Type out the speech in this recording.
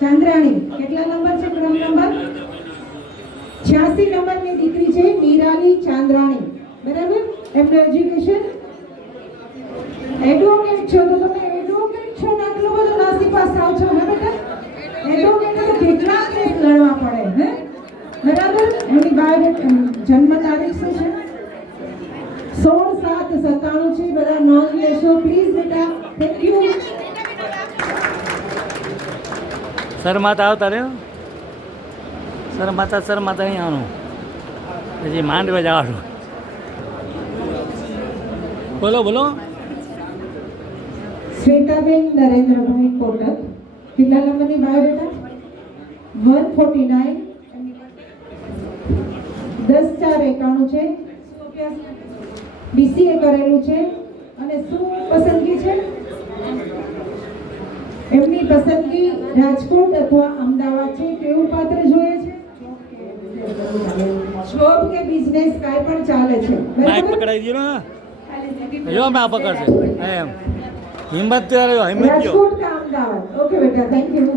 ચાંદ્રાણી કેટલા નંબર છે? ક્રમ નંબર 86 નંબરની દીકરી છે નિરાલી ચાંદ્રાણી. બરાબર. એમનું એજ્યુકેશન એડવોકેટ છો તો તમે એડવોકેટ છો ને આટલો બધો નાસીપાસ થાવ છો હે બેટા? એડવોકેટ તો કેટલા કેસ લડવા પડે હે? બરાબર. એની બાયોડેટા જન્મ તારીખ શું છે? 16/7/97 છે. બધા નોંધ લેશો પ્લીઝ બેટા. Thank you. સર માતા આવતા રહ્યો. સર માતા નહીં આવવાનું, પછી માંડવે જવાનું. બોલો બોલો. શ્વેતાબેન નરેન્દ્રભાઈ કોટક કેટલા નંબરની બાયોડેટા? 149. 10/4/91 છે. બીસીએ કરેલું છે. અને શું પસંદગી છે એમની? પસંદગી રાજકોટ અથવા અમદાવાદ છે. કેવું પાત્ર જોઈએ છે? જોબ કે બિઝનેસ કાંઈ પણ ચાલે છે. માઇક પકડાઈ દો ને. જો મેં પકડશે એમ હિંમત હિંમત. રાજકોટ કે અમદાવાદ? ઓકે બેટા, થેન્ક યુ.